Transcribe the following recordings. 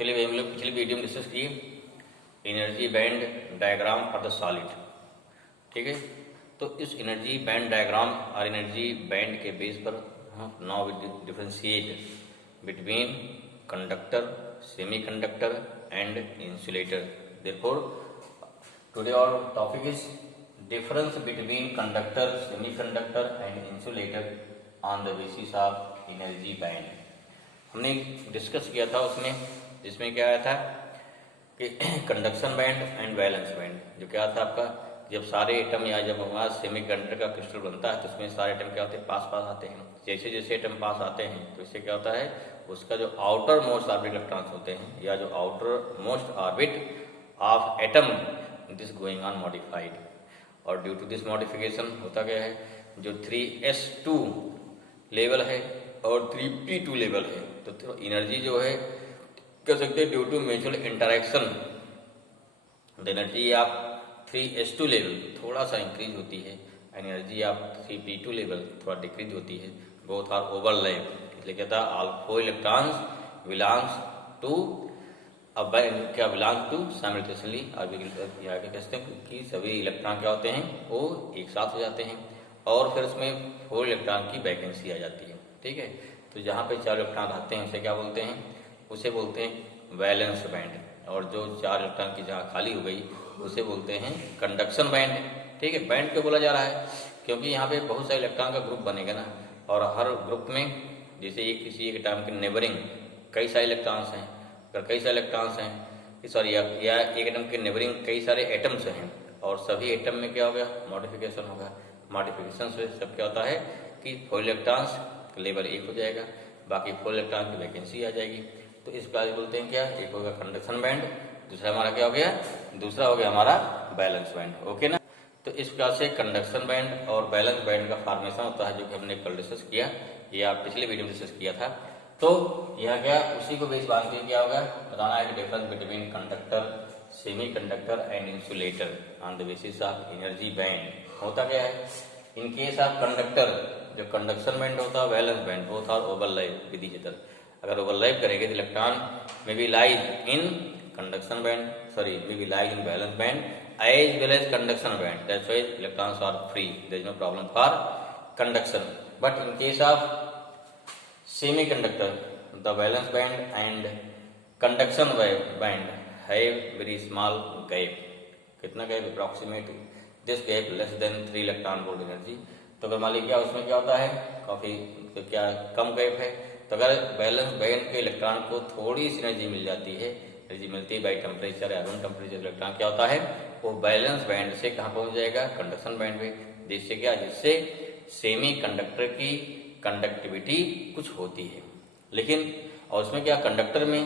चलिए भाई, हम लोग पिछली वीडियो में डिस्कस किए energy band diagram for the solid. ठीक है, तो इस एनर्जी बैंड डायग्राम और एनर्जी बैंड के बेस पर हम now we differentiate between conductor, semiconductor and insulator. Therefore today our topic is difference between conductor, semiconductor and insulator on the basis of energy band. हमने discuss किया था उसमें, जिसमें क्या आया था कि conduction band and valence band. जो क्या था आपका, जब सारे एटम या जब हमारा सेमीकंडक्टर का क्रिस्टल बनता है तो उसमें सारे एटम क्या होते हैं, पास पास आते हैं। जैसे जैसे एटम पास आते हैं तो इससे क्या होता है, उसका जो आउटर मोस्ट ऑर्बिट इलेक्ट्रॉन्स होते हैं या जो outer most orbit of atom this going on modified. और ड्यू टू दिस मॉडिफिकेशन होता क्या है, जो 3s2 लेवल है और 3p2 लेवल है, तो एनर्जी जो है कह सकते हैं due to mutual interaction energy आप 3s2 लेवल थोड़ा सा इंक्रीज होती है, एनर्जी आप 3p2 लेवल थोड़ा डिक्रीज होती है। बोथ आर ओवरलैप, इसलिए कहता है ऑल 4 इलेक्ट्रॉन्स बिलोंग्स टू अब क्या बिलोंग टू साइमल्टेनियसली। और यहाँ पे कहते हैं कि सभी इलेक्ट्रॉन क्या होते हैं, वो एक साथ हो जाते हैं और फिर उसमें 4 इलेक्ट्रॉन की वैकेंसी आ जाती है। ठीक है, तो जहाँ पे 4 इलेक्ट्रॉन रहते हैं उसे क्या बोलते हैं, उसे बोलते हैं वैलेंस बैंड। और जो 4 इलेक्ट्रॉन की जगह खाली हो गई उसे बोलते हैं कंडक्शन बैंड। ठीक है, बैंड क्यों बोला जा रहा है, क्योंकि यहाँ पे बहुत सारे इलेक्ट्रॉन का ग्रुप बनेगा ना, और हर ग्रुप में जैसे एक किसी एक एटम के नेबरिंग कई सारे इलेक्ट्रॉन्स हैं, अगर कई सारे इलेक्ट्रॉन्स हैं सॉरी या एक एटम के नेबरिंग कई सारे एटम्स हैं और सभी एटम में क्या होगा, मॉडिफिकेशन होगा। मॉडिफिकेशन से सब क्या होता है कि 4 इलेक्ट्रॉन्स लेवल 1 हो जाएगा, बाकी 4 इलेक्ट्रॉन की वैकेंसी आ जाएगी। तो इस प्रकार बोलते हैं क्या, एक होगा कंडक्शन बैंड, दूसरा हमारा क्या हो गया, दूसरा हो गया हमारा बैलेंस बैंड। ओके ना, तो इस प्रकार से कंडक्शन बैंड और बैलेंस बैंड का फॉर्मेशन होता है, जो कि हमने कल डिस्कस किया या पिछले वीडियो में डिस्कस किया था। तो यह क्या, उसी को बेस बांध के क्या होगा, बताना है कि difference between conductor, semiconductor and insulator on the basis of energy band. होता क्या है, इन केस ऑफ कंडक्टर जो कंडक्शन बैंड होता है, valence band both are overlap with each other. अगर ओवरलैप करेंगे तो electron may be lies in conduction band, sorry may be lies in valence band as well as conduction band. That's why electrons are free, there is no problem for conduction. But in case of semiconductor the valence band and conduction band have very small gap। कितना gap, approximate this gap less than 3 electron volt energy. तो अगर मान लीजिए उसमें क्या होता है, काफी तो क्या कम गैप है, तो अगर बैलेंस बैंड के इलेक्ट्रॉन को थोड़ी सी एनर्जी मिल जाती है, एनर्जी मिलती है बाई टेम्परेचर या रूम टेम्परेचर, इलेक्ट्रॉन क्या होता है वो बैलेंस बैंड से कहाँ पहुंच जाएगा, कंडक्शन बैंड में। जिससे क्या, जिससे सेमी कंडक्टर की कंडक्टिविटी कुछ होती है, लेकिन और उसमें क्या कंडक्टर में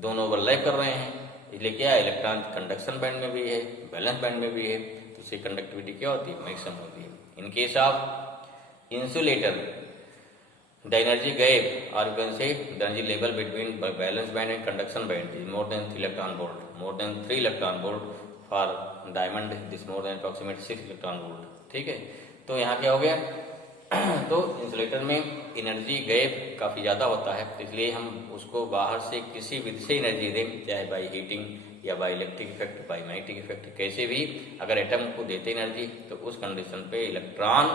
दोनों ओवरलैप कर रहे हैं, इसलिए क्या इलेक्ट्रॉन कंडक्शन बैंड में भी है, बैलेंस बैंड में भी है, तो उसकी कंडक्टिविटी क्या होती है, मैक्सिमम होती है। In case of insulator the energy gap और you can say the energy level between balance band and conduction band is more than 3 electron volt, more than 3 electron volt for diamond this more than approximate 6 electron volt. ठीक है, तो यहाँ क्या हो गया तो insulator में एनर्जी गैप काफी ज्यादा होता है, इसलिए हम उसको बाहर से किसी विधि से एनर्जी दें, चाहे बाई हीटिंग या by electric effect, by magnetic effect, कैसे भी अगर एटम को देते एनर्जी तो उस कंडीशन पे इलेक्ट्रॉन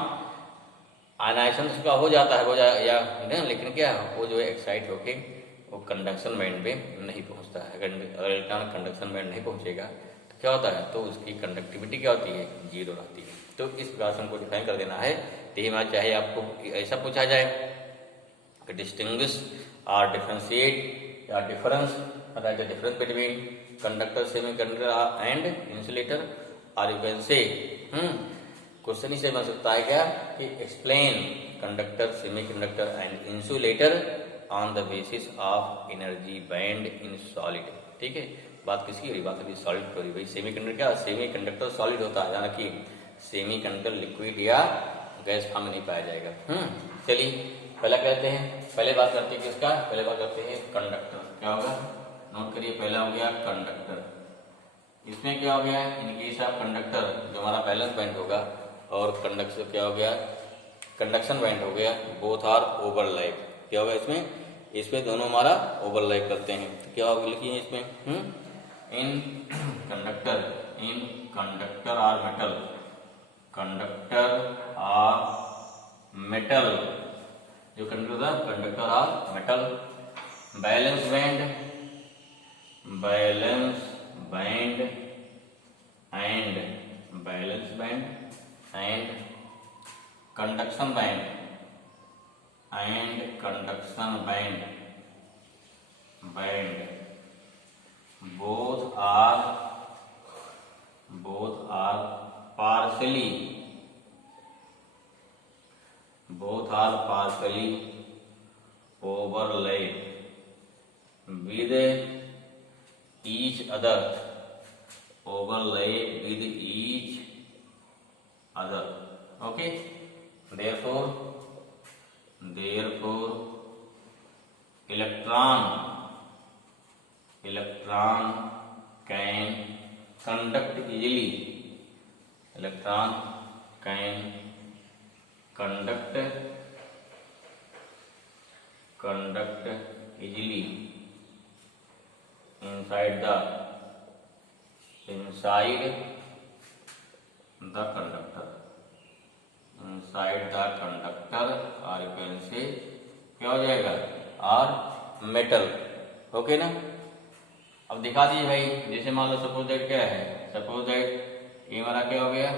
आयनाइजेशन उसका हो जाता है या नहीं, लेकिन क्या वो जो है एक्साइट होके वो कंडक्शन बैंड पे नहीं पहुंचता है। अगर इलेक्ट्रॉन कंडक्शन बैंड नहीं पहुंचेगा तो क्या होता है, तो उसकी कंडक्टिविटी क्या होती है, 0 रहती है। तो इस प्रकार से हमको डिफाइन कर देना है। चाहे आपको ऐसा पूछा जाए कि डिस्टिंग्विश और डिफरेंशिएट या difference difference between conductor, semiconductor and insulator, और यू कैन से क्वेश्चन इसे बन सकता है क्या कि explain conductor, semiconductor and insulator on the basis of energy band in solid. ठीक है, बात किसकी हो रही, बात अभी सॉलिड हो रही। भाई सेमीकंडक्टर क्या, सेमीकंडक्टर सॉलिड होता है, यानी कि सेमीकंडक्टर लिक्विड या गैस फॉर्म में नहीं पाया जाएगा। चलिए पहला कहते हैं, पहले बात करते हैं किसका, पहले बात करते हैं कंडक्टर। क्या होगा, नोट करिए, पहला हो गया कंडक्टर। इसमें क्या हो गया, इन केस ऑफ कंडक्टर जो हमारा बैलेंस बैंड होगा और कंडक्शन क्या हो गया, कंडक्शन बैंड हो गया, बोथ आर ओवरलैप। क्या होगा इसमें, इस पे दोनों हमारा ओवरलैप करते हैं। तो क्या लिखिए इसमें, in conductor are metal, conductor are metal, जो conductor are metal, balance band and conduction band both are partially overlap with each other, okay, therefore electron can conduct easily, inside the conductor, और you can say क्या हो जाएगा, और metal, okay ना। अब दिखा दीजिए भाई, जैसे मान लो सपोज दैट क्या है, सपोज दैट ये हमारा क्या हो गया,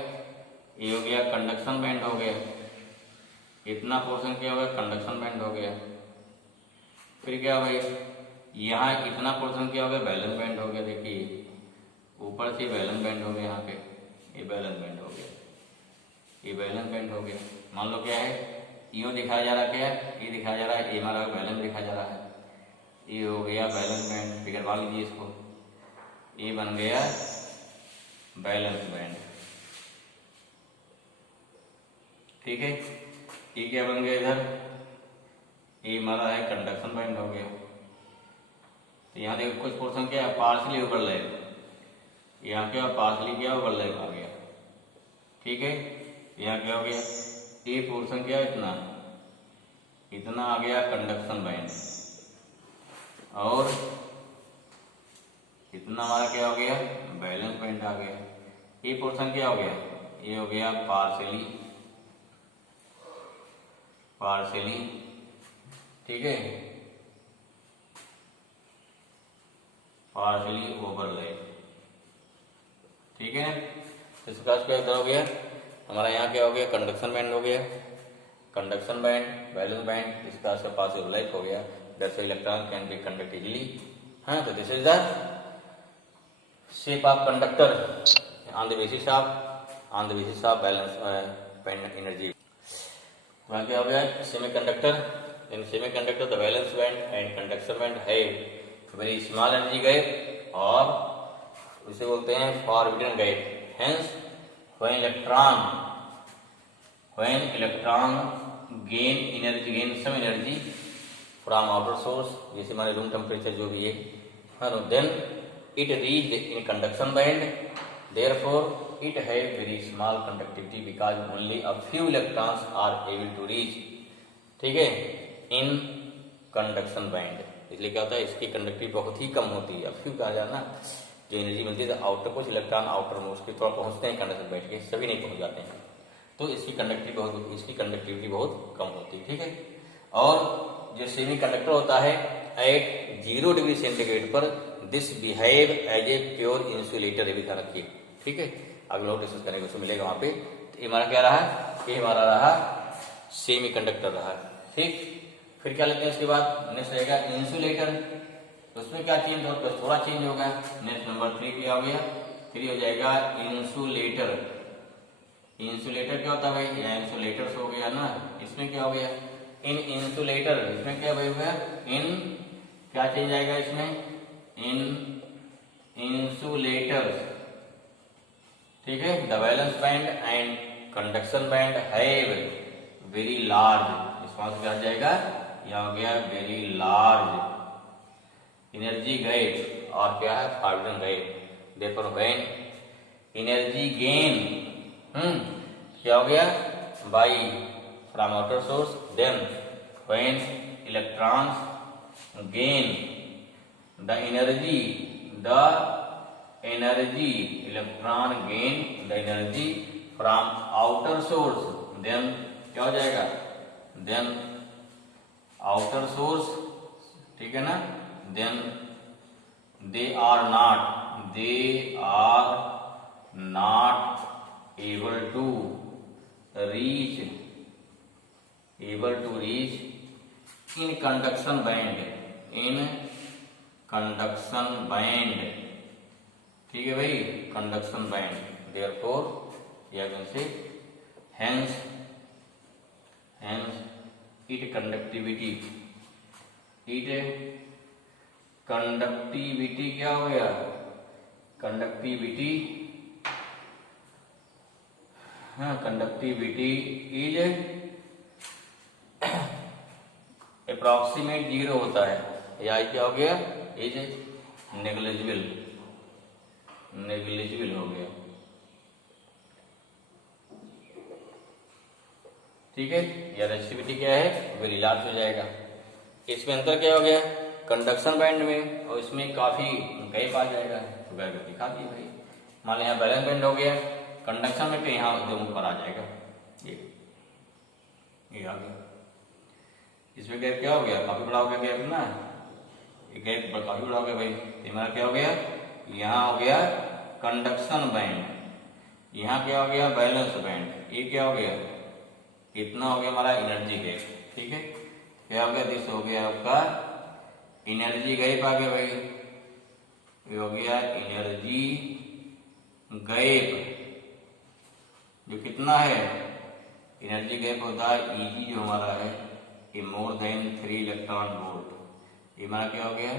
ये हो गया कंडक्शन बैंड हो गया, इतना पोर्शन क्या हो गया, कंडक्शन बैंड हो गया। फिर क्या भाई, यहाँ इतना पोर्शन क्या हो गया, बैलेंस बैंड हो गया। देखिए ऊपर से बैलेंस बैंड हो गया, यहाँ पे ये बैलेंस बैंड हो गया, ये बैलेंस बैंड हो गया। मान लो क्या है, यूँ दिखाया जा रहा, क्या है, ये दिखाया जा रहा है, ये हमारा बैलेंस दिखाया जा रहा है, ये हो गया बैलेंस बैंड। फिगर मान लीजिए इसको, ये बन गया बैलेंस बैंड, ठीक है। ये क्या बन गया, इधर ये हमारा है कंडक्शन बैंड हो गया। तो यहाँ देखो कुछ पोर्शन क्या है, पार्शली ओवरलैप, यहाँ क्या पार्शली क्या ओवरलैप आ गया, ठीक है। यहाँ क्या हो गया, ये पोर्शन क्या इतना आ गया कंडक्शन बैंड, और इतना हमारा क्या हो गया, बैलेंस बैंड आ गया। ये पोर्शन क्या हो गया, ये हो गया पार्शली, ठीक है, पार्शली ओवरलैप, ठीक है। इसका क्या हो गया हमारा, यहाँ क्या हो गया, कंडक्शन बैंड हो गया, कंडक्शन बैंड, बैलेंस बैंड, इसका पास ओवरलैप हो गया। That's why electron can be conduct easily. हाँ, तो this is the shape of conductor on the basis of valence band energy. वहाँ क्या हो गया, semiconductor, in semiconductor the valence band and conduction band है वेरी स्मॉल एनर्जी गैप, और इसे बोलते हैं forbidden gap. Hence when electron gain some energy from outer source, जैसे हमारे रूम टेम्परेचर जो भी है, then it reached in conduction band, therefore it have very small conductivity because only a few electrons are able to reach, ठीक है, इन conduction band. इसलिए क्या होता है, इसकी कंडक्टिविटी बहुत ही कम होती है। फ्यू कहा जाए ना, जो एनर्जी मिलती है, आउटर कुछ इलेक्ट्रॉन आउटर मोस्ट की थोड़ा पहुंचते हैं कंडक्शन बैंड के, सभी नहीं पहुंच जाते हैं, तो इसकी कंडक्टिविटी बहुत कम होती है, ठीक है। और जो सेमी कंडक्टर होता है एट 0 डिग्री सेंटीग्रेड पर this behave as a pure insulator, ये भी ध्यान रखिए, ठीक है। अगले लोग डिस्कस करेंगे, उसमें मिलेगा वहां पे। तो ये हमारा क्या रहा, ये हमारा रहा सेमी कंडक्टर रहा, ठीक। फिर क्या लेते हैं इसके बाद, नेक्स्ट रहेगा इंसुलेटर। तो उसमें क्या चेंज होगा, थोड़ा चेंज होगा। नेक्स्ट नंबर 3 क्या हो गया, 3 हो जाएगा इंसुलेटर। इंसुलेटर क्या होता है भाई, यहाँ इंसुलेटर्स हो गया ना, इसमें क्या हो गया, इन इंसुलेटर, इसमें क्या भाई हुआ, इन क्या चेंज आएगा इसमें, इन इंसुलेटर्स, ठीक है। The valence band and conduction band have very large, response क्या जाएगा, यह हो गया वेरी लार्ज एनर्जी गैप, और क्या है forbidden gap. Therefore when energy gain क्या हो गया by from outer source, then when electrons gain the energy electron gain the energy from outer source, then क्या हो जाएगा, then outer source, ठीक है ना, then they are not able to reach in conduction band, ठीक है भाई, conduction band, therefore या से hence its conductivity क्या हो गया, कंडक्टिविटी इज अप्रॉक्सीमेट 0 होता है, या क्या हो गया, इज नेग्लिजिबल हो गया, ठीक है। या रेसिस्टिविटी क्या है, वेरी लार्ज हो जाएगा। इसमें अंतर क्या हो गया, कंडक्शन बैंड में और इसमें काफी गैप आ जाएगा, तो गैप दिखा दी भाई। मान लो यहाँ बैलेंस बैंड हो गया, कंडक्शन में कहीं यहाँ जो ऊपर आ जाएगा, ये आ गया। इसमें गैप क्या हो गया, काफी बड़ा हो गया गैप ना, ये गैप काफी बड़ा हो गया भाई। हमारा क्या हो गया, यहाँ हो गया कंडक्शन बैंड, यहाँ क्या हो गया बैलेंस बैंड, ये क्या हो गया, कितना हो गया हमारा एनर्जी गैप, ठीक है। क्या हो गया, दिस हो गया आपका एनर्जी गैप आ गया भाई, ये हो गया एनर्जी गैप, जो कितना है, एनर्जी गैप होता है Eg जो हमारा है, ये मोर देन 3 इलेक्ट्रॉन वोल्ट। ये हमारा क्या हो गया,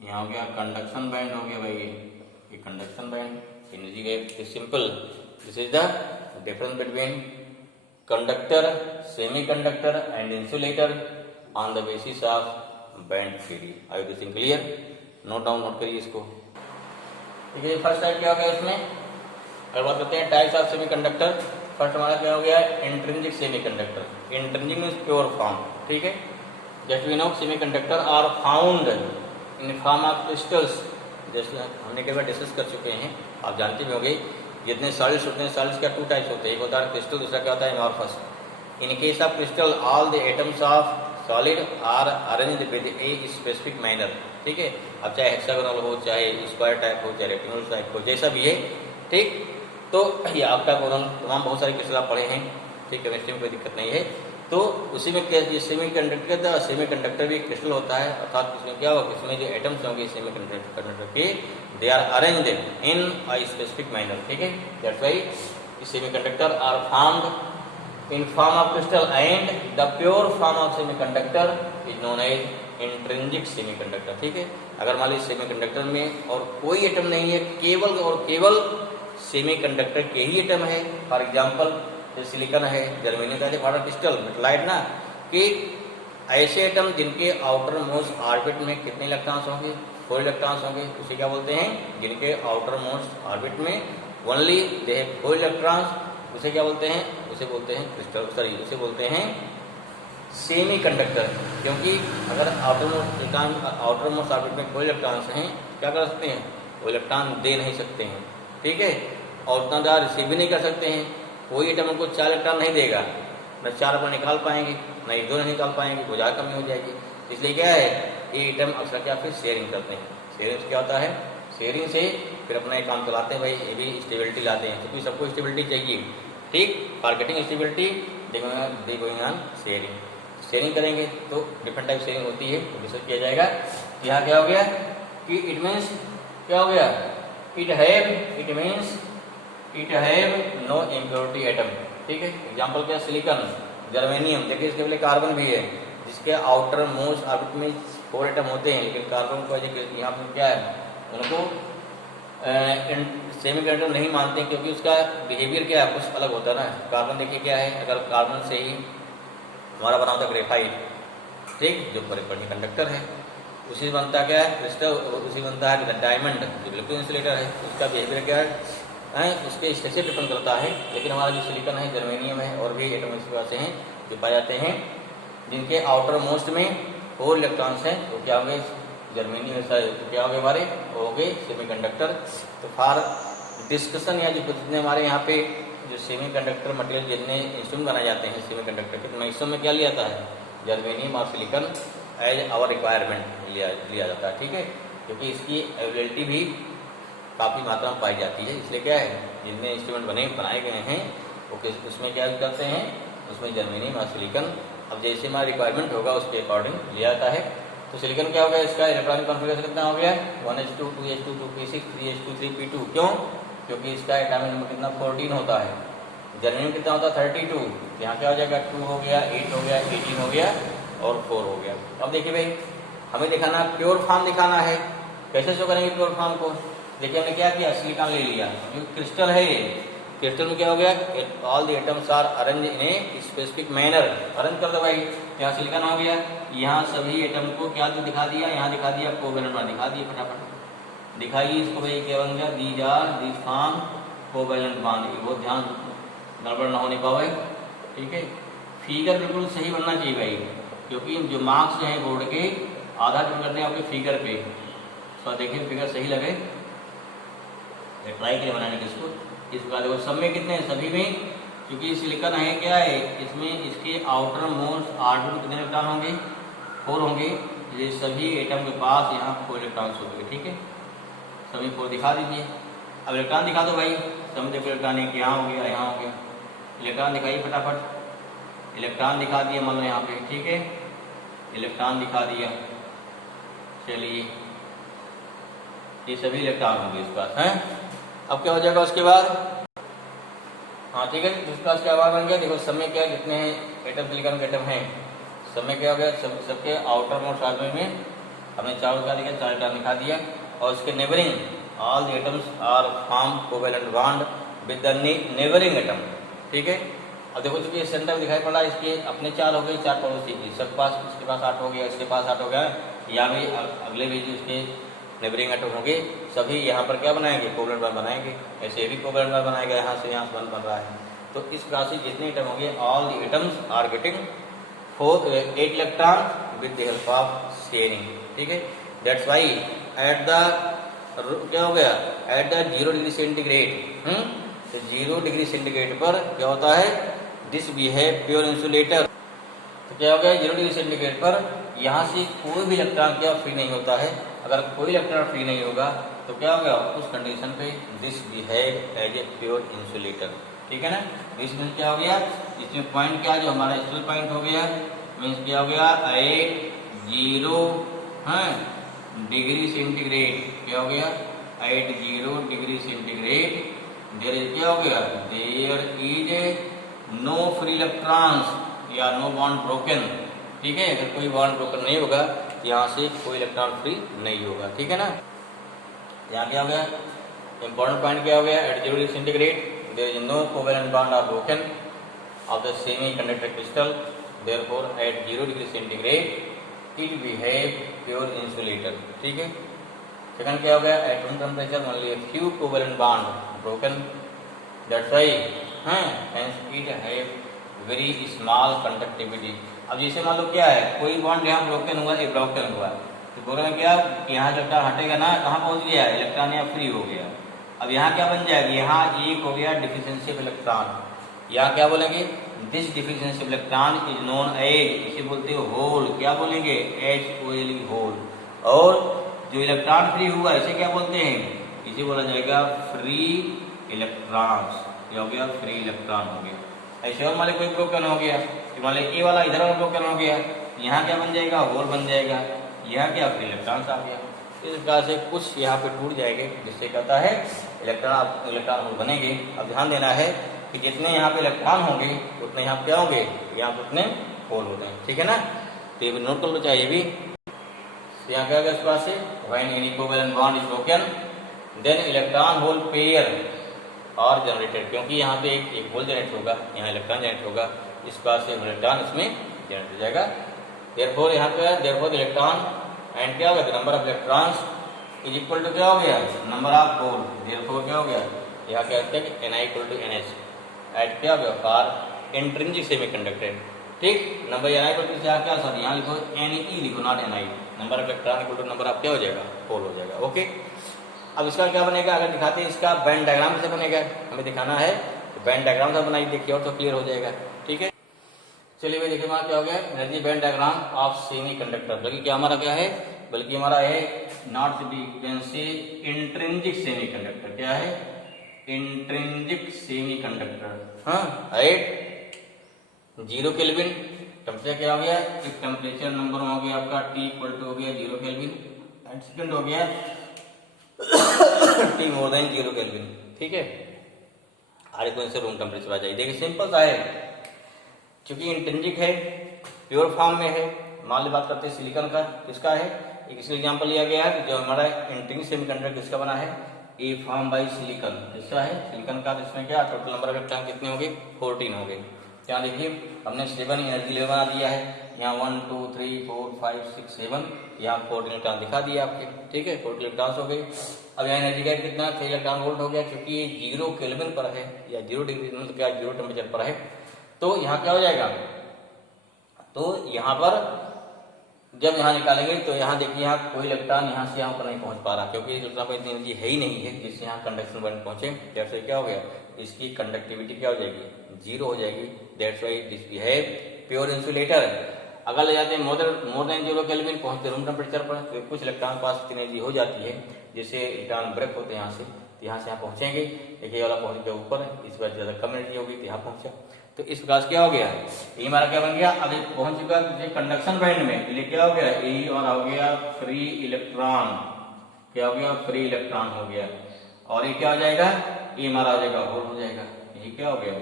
यहाँ हो गया कंडक्शन बैंड हो गया भाई, ये conduction band, energy gap is simple, this is the difference between conductor, semiconductor and insulator on the basis of band theory. I this in clear, note down, note करिए इसको, ठीक है। फर्स्ट टाइप क्या हो गया इसमें, अगर बात करते हैं टाइप्स ऑफ सेमीकंडक्टर, फर्स्ट हमारा क्या हो गया, intrinsic semiconductor. Intrinsic means pure form, ठीक है। Just we know semiconductor are found in form of crystals, जैसे हमने कई बार डिस्कस कर चुके हैं, आप जानते भी होंगे। जितने सॉलिड्स होते हैं, सॉलिड्स का 2 टाइप्स होते हैं, एक होता है क्रिस्टल, दूसरा क्या होता है amorphous. In case of crystal all the atoms of solid are arranged with a specific manner, ठीक है। अब चाहे हेक्सागोनल हो, चाहे स्क्वायर टाइप हो, चाहे रेक्टेंगुलर टाइप हो, जैसा भी है, ठीक। तो ये आपका तमाम बहुत सारे क्रिस्टल आप पढ़े हैं, ठीक, केमिस्ट्री में कोई दिक्कत नहीं है। तो उसी में सेमीकंडक्टर भी क्रिस्टल होता है, अर्थात इसमें क्या होगा, इसमें जो एटम्स होंगे सेमीकंडक्टर के, they are arranged in a specific manner, ठीक है। That's why semiconductor are formed in form of crystal and the pure form of semiconductor is known as intrinsic semiconductor, ठीक है। अगर मान लीजिए सेमीकंडक्टर में और कोई एटम नहीं है, केवल और केवल सेमीकंडक्टर के ही एटम है, फॉर एग्जांपल जैसे सिलिकॉन है, जर्मेनियम का वाटर क्रिस्टल, मेटलाइट ना, कि ऐसे एटम जिनके आउटर मोस्ट ऑर्बिट में कितने इलेक्ट्रॉन्स होंगे, 4 इलेक्ट्रॉन्स होंगे, उसे क्या बोलते हैं, जिनके आउटर मोस्ट ऑर्बिट में ओनली दे हैव 4 इलेक्ट्रॉन्स, उसे क्या बोलते हैं, उसे बोलते हैं क्रिस्टल, सॉरी उसे बोलते हैं सेमीकंडक्टर। क्योंकि अगर आउटर मोस्ट ऑर्बिट में 4 इलेक्ट्रॉन्स हैं, क्या कर सकते हैं, वो इलेक्ट्रॉन दे नहीं सकते हैं, ठीक है, और उतना ज़्यादा रिसीव भी नहीं कर सकते हैं। कोई एटम उनको 4 इलेक्ट्रॉन नहीं देगा, न 4 अपना निकाल पाएंगे, न 1-2 नहीं निकाल पाएंगे, वो ज़्यादा कमी हो जाएगी। इसलिए क्या है, ये एटम अक्सर क्या फिर शेयरिंग करते हैं। शेयरिंग से क्या होता है, शेयरिंग से फिर अपना एक काम चलाते हैं भाई, ये भी स्टेबिलिटी लाते हैं, क्योंकि सबको स्टेबिलिटी चाहिए, ठीक। For getting stability they going on sharing, sharing करेंगे तो डिफरेंट टाइप शेयरिंग होती है, तो डिस्कस किया जाएगा। यहाँ क्या हो गया कि इट मीन्स क्या हो गया, it means it have no impurity atom, ठीक है। एग्जाम्पल क्या, सिलिकॉन, जर्मेनियम, देखिए इसके पहले कार्बन भी है, जिसके आउटर मोस्ट ऑर्बिट में 4 एटम होते हैं, लेकिन कार्बन को यहाँ पर क्या है, उनको सेमीकंडक्टर नहीं मानते हैं, क्योंकि उसका बिहेवियर क्या है, कुछ अलग होता है ना। कार्बन देखिए क्या है, अगर कार्बन से ही हमारा बना होता है ग्रेफाइट, ठीक, जो बड़े कंडक्टर है, उसी बनता क्या है क्रिस्टल, उसी बनता है डायमंड, जो बिल्कुल इंसुलेटर है, उसका बिहेवियर क्या है, उसके स्टेज से डिपेंड करता है। लेकिन हमारा जो सिलिकॉन है, जर्मेनियम है, और भी एटम इस प्रकार से हैं जो पाए जाते हैं, जिनके आउटर मोस्ट में 4 इलेक्ट्रॉन्स हैं तो क्या होंगे, जर्मेनियम तो क्या होंगे हमारे, हो गए सेमीकंडक्टर। तो फॉर डिस्कशन या जो जितने हमारे यहाँ पे जो सेमीकंडक्टर मटेरियल जितने इंस्ट्रूमेंट बनाए जाते हैं सेमीकंडक्टर के, तो मैक्सिमम में क्या लिया जाता है, जर्मेनियम और सिलिकॉन एज आवर रिक्वायरमेंट लिया जाता है, ठीक है, क्योंकि इसकी अवेलेबिलिटी भी काफ़ी मात्रा में पाई जाती है। इसलिए क्या है, जितने इंस्ट्रूमेंट बनाए गए हैं वो उसमें क्या करते हैं, उसमें जर्मेनियम और सिलिकॉन, अब जैसे हमारा रिक्वायरमेंट होगा उसके अकॉर्डिंग लिया जाता है। तो सिलिकॉन क्या होगा, इसका इलेक्ट्रॉनिक कॉन्फ़िगरेशन कितना हो गया, 1s2 2s2 2p6 3s2 3p2, क्यों, क्योंकि इसका एटॉमिक नंबर कितना 14 होता है। जर्मेनियम कितना होता है 32, यहाँ क्या हो जाएगा 2 हो गया, 8 हो गया, 18 हो गया और 4 हो गया। अब देखिए भाई, हमें दिखाना प्योर फॉर्म दिखाना है, कैसे शो करेंगे प्योर फॉर्म को। देखिए हमने क्या किया, सिलिकॉन ले लिया, जो क्रिस्टल है ये, क्रिस्टल में क्या हो गया, all the atoms are arrange in a specific manner, arrange कर दो भाई, यहाँ सिलिकॉन हो गया, यहाँ सभी एटम को क्या दिखा दिया, यहाँ दिखा दिया कोवेलेंट बॉन्ड दिखा दिया, फटाफट दिखाइए इसको भाई, क्या बन गया, these are this form covalent bond. बहुत ध्यान गड़बड़ ना होने पाए, ठीक है, फिगर बिल्कुल सही बनना चाहिए भाई, क्योंकि जो मार्क्स जो है बोर्ड के आधा डिपेंड करते हैं आपके फिगर पे। तो देखिए फिगर सही लगे, ट्राई करें बनाने के इसको। इस प्रकार देखो सब में कितने हैं, सभी में, क्योंकि सिलिकॉन है क्या है, इसमें इसके आउटर मोस्ट ऑर्बिटल कितने इलेक्ट्रॉन होंगे, 4 होंगे। ये सभी एटम के पास यहाँ 4 इलेक्ट्रॉन्स होंगे, ठीक है, सभी 4 दिखा दीजिए। अब इलेक्ट्रॉन दिखा दो भाई, सब देखो इलेक्ट्रॉन एक यहाँ हो गया, यहाँ हो गया, इलेक्ट्रॉन दिखाइए फटाफट, इलेक्ट्रॉन दिखा दिया मान लो यहाँ पे, ठीक है, इलेक्ट्रॉन दिखा दिया। चलिए ये सभी इलेक्ट्रॉन होंगे इस पास हैं। अब क्या हो जाएगा उसके बाद, हाँ ठीक है, जिसका क्या बन गया, देखो सब में क्या कितने हैं एटम, सिलिकॉन के एटम हैं, सब में क्या हो गया, सबके आउटर मोस्ट ऑर्बिटल में हमने 4 दिखा दिया, 4 इलेक्ट्रॉन दिखा दिया, और उसके neighbouring all the atoms are form covalent bond with the neighbouring atom, ठीक है। अब देखो चूंकि ये सेंटर दिखाई पड़ा, इसके अपने 4 हो गए, 4 पड़ोसी की, सबके पास, इसके पास 8 हो गया, इसके पास 8 हो गया, यहाँ भी अगले भी उसके नेबरिंग एटम होंगे, सभी यहाँ पर क्या बनाएंगे, कोवेलेंट बॉन्ड बनाएंगे, ऐसे ये भी कोवेलेंट बॉन्ड बनाएगा, यहाँ से यहाँ बॉन्ड बन रहा है। तो इस प्रकार से जितने एटम होंगे, all the atoms are getting 8 electron with the help of sharing, ठीक है। दैट्स व्हाई एट द क्या हो गया, एट द 0 डिग्री सेंटीग्रेड, तो 0 डिग्री सेंटीग्रेड पर क्या होता है, दिस बिहेव प्योर इंसुलेटर। तो क्या हो गया, 0 डिग्री सेंटीग्रेड पर यहाँ से कोई भी इलेक्ट्रॉन क्या फ्री नहीं होता है। अगर कोई इलेक्ट्रॉन फ्री नहीं होगा तो क्या होगा, उस कंडीशन पे this behave as a pure insulator, ठीक है ना। दिस मीन्स क्या हो गया, इसमें पॉइंट क्या जो हमारा एक्चुअल पॉइंट हो गया, मीन्स क्या हो गया 8 डिग्री सेंटीग्रेड, क्या हो गया 80 डिग्री सेंटीग्रेड, देयर इज क्या हो गया, there is no free electrons या नो बॉन्ड ब्रोकन, ठीक है। अगर कोई बॉन्ड ब्रोकन नहीं होगा यहाँ से कोई इलेक्ट्रॉन फ्री नहीं होगा, ठीक है ना। यहाँ क्या हो गया, इंपॉर्टेंट पॉइंट क्या हो गया, at 0 degree centigrade there is no covalent bond are broken of the semiconductor crystal, therefore at 0 degree centigrade it behave pure insulator, ठीक है। सेकंड क्या हो गया, at room temperature only few covalent bond broken, that's why hence it have very small conductivity. अब जैसे मान लो क्या है, कोई बॉन्ड यहाँ ब्रोकन हुआ, एक ब्रोकन हुआ, तो ब्रोकन क्या, यहाँ इलेक्ट्रॉन हटेगा ना, कहाँ पहुँच गया, इलेक्ट्रॉन यहाँ फ्री हो गया। अब यहाँ क्या बन जाएगा, यहाँ एक हो गया डिफिशिएंसी ऑफ इलेक्ट्रॉन, यहाँ क्या बोलेंगे, this deficiency of electron is known as, इसे बोलते हो होल, क्या बोलेंगे HOLE होल। और जो इलेक्ट्रॉन फ्री हुआ इसे क्या बोलते हैं, इसे बोला जाएगा फ्री इलेक्ट्रॉन्स, क्या हो गया, फ्री इलेक्ट्रॉन हो गया। ऐसे और मान कोई ब्रोकन हो गया, मान ए वाला इधर वाला ब्रोकन हो गया, यहाँ क्या बन जाएगा, होल बन जाएगा, यहाँ क्या फ्री इलेक्ट्रॉन्स आ गया। इस प्रकार से कुछ यहाँ पे टूट जाएंगे, जिससे क्या होता है इलेक्ट्रॉन होल बनेंगे। अब ध्यान देना है कि जितने यहाँ पे इलेक्ट्रॉन होंगे उतने यहाँ पे क्या होंगे, यहाँ पे उतने होल होते हैं, ठीक है ना। तो ये नोट कर लो चाहिए भी। यहाँ क्या होगा इस प्रकार से, when any covalent bond is broken then electron hole pair are generated, क्योंकि यहाँ पे एक होल जनरेट होगा, यहाँ इलेक्ट्रॉन जनरेट होगा, इस प्रकार से इलेक्ट्रॉन इसमें जनरेट हो जाएगा। देयरफॉर यहाँ पे देयरफॉर इलेक्ट्रॉन एंड क्या होगा, number of electrons is equal to क्या हो गया, नंबर ऑफ होल, देयरफॉर क्या हो गया, यहाँ क्या होता है कि Ni equal to NH at क्या हो गया फॉर इंट्रिंसिक सेमीकंडक्टर, ठीक, नंबर Ni पर किसी आप क्या सॉरी यहाँ लिखो Ne लिखो, not Ni। Number of electron equal to number of क्या हो जाएगा, होल हो जाएगा। ओके, अब इसका क्या बनेगा, अगर दिखाते हैं इसका बैंड डायग्राम से बनेगा, हमें दिखाना है तो बैंड डायग्राम से बनाइए, देखिए और तो क्लियर हो जाएगा। ठीक है, चलिए भाई देखिए हमारा क्या हो गया, energy band diagram of semi conductor, बल्कि क्या हमारा क्या है, बल्कि हमारा है not frequency intrinsic semi conductor. क्या है, इंट्रिंसिक सेमी कंडक्टर। हाँ राइट, 0 केल्विन टेम्परेचर क्या हो गया, एक टेम्परेचर नंबर हो गया आपका T इक्वल टू हो गया 0 केल्विन, एंड सेकंड हो गया T मोर देन 0 केल्विन। ठीक है, हर एक से रूम टेम्परेचर आ जाएगी। देखिए सिंपल सा है, क्योंकि इंट्रिंसिक है, प्योर फॉर्म में है। मान ली बात करते हैं सिलिकॉन का, किसका है, एक इसका एग्जांपल लिया गया है जो हमारा इंट्रिंसिक सेमीकंडक्टर किसका बना है, ए फॉर्म बाय सिलिकॉन, किसका है, सिलिकॉन का। इसमें क्या टोटल नंबर ऑफ इलेक्ट्रॉन कितने हो गए, 14 हो गए। यहाँ देखिए हमने 7 एनर्जी लेवल बना दिया है, यहाँ 1 2 3 4 5 6 7, यहाँ 14 इलेक्ट्रॉन दिखा दिया आपके। ठीक है, 14 इलेक्ट्रॉन हो गए। अब यहाँ एनर्जी का कितना 3 इलेक्ट्रॉन वोल्ट हो गया, क्योंकि ये 0 केल्विन पर है या 0 डिग्री मतलब क्या 0 टेम्परेचर पर है, तो यहाँ क्या हो जाएगा, तो यहाँ पर जब यहाँ निकालेंगे तो यहाँ देखिए यहाँ कोई इलेक्ट्रॉन यहाँ से यहाँ पर नहीं पहुंच पा रहा, क्योंकि इलेक्ट्रॉन पर इतनी एनर्जी है ही नहीं है जिससे यहाँ कंडक्शन पॉइंट पहुंचे। दैट्स वाई क्या हो गया, इसकी कंडक्टिविटी क्या हो जाएगी, 0 हो जाएगी। That's why this we have pure insulator. अगर ले जाते हैं मोर देन 0 केल्विन, पहुंचते रूम टेम्परेचर पर, तो कुछ इलेक्ट्रॉन पास इतनी एनर्जी हो जाती है जिससे इलेक्ट्रॉन ब्रेक होते हैं यहाँ से, तो यहाँ से यहाँ पहुंचेंगे। देखिए वाला पहुंच गया ऊपर, इस बार ज्यादा कम एनर्जी होगी तो यहाँ पहुंचा। तो इस प्रकार से क्या हो गया, ये हमारा क्या बन गया, अब ये पहुंच चुका कंडक्शन बैंड में, ये क्या हो गया, ये और हो गया फ्री इलेक्ट्रॉन, क्या हो गया, फ्री इलेक्ट्रॉन हो गया। और ये क्या हो जाएगा, ये हमारा आ जाएगा होल हो जाएगा। ये क्या हो गया,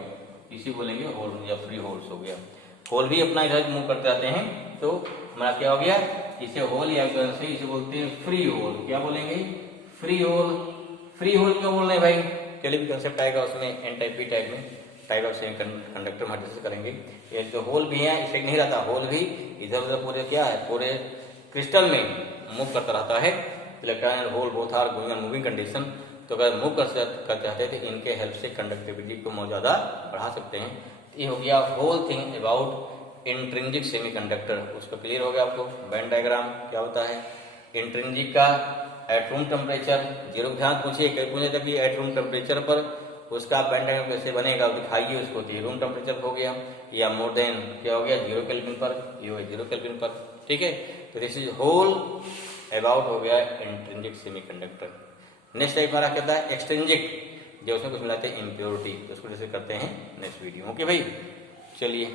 इसी बोलेंगे होल या फ्री होल्स हो गया। होल भी अपना इधर मूव करते जाते हैं, तो हमारा क्या हो गया, इसे होल या इसे बोलते हैं फ्री होल। क्या बोलेंगे, फ्री होल। फ्री होल क्यों बोल रहे हैं भाई, चलिए भी कंसेप्ट आएगा उसमें, एन टाइप पी टाइप में टाइप ऑफ सेमी कंडक्टर हम डिस्कस करेंगे। ये जो होल भी है इफेक्ट नहीं रहता, होल भी इधर उधर पूरे क्या है, पूरे क्रिस्टल में मूव करता रहता है। Electron and hole both are going on moving condition, तो अगर मूव करते रहते हैं तो इनके हेल्प से कंडक्टिविटी को बहुत ज्यादा बढ़ा सकते हैं। ये हो गया whole thing about intrinsic semiconductor. उसको क्लियर हो गया आपको, बैंड डायग्राम क्या होता है, इंट्रिंसिक का एट रूम टेम्परेचर 0, ध्यान पूछिए कई पूछे तक कि एट रूम टेम्परेचर पर उसका बैंड डायग्राम कैसे बनेगा, दिखाइए उसको। रूम टेम्परेचर हो गया, या मोर देन क्या हो गया 0 केल्विन पर, ये हो 0 केल्विन पर। ठीक है, तो दिस इज होल अबाउट हो गया इंट्रिंसिक सेमीकंडक्टर। नेक्स्ट टाइप हमारा कहता है एक्सट्रिंसिक, जो उसमें कुछ मिलाते हैं इम्प्योरिटी, तो उसको डिस्कस करते हैं नेक्स्ट वीडियो। ओके भाई, चलिए।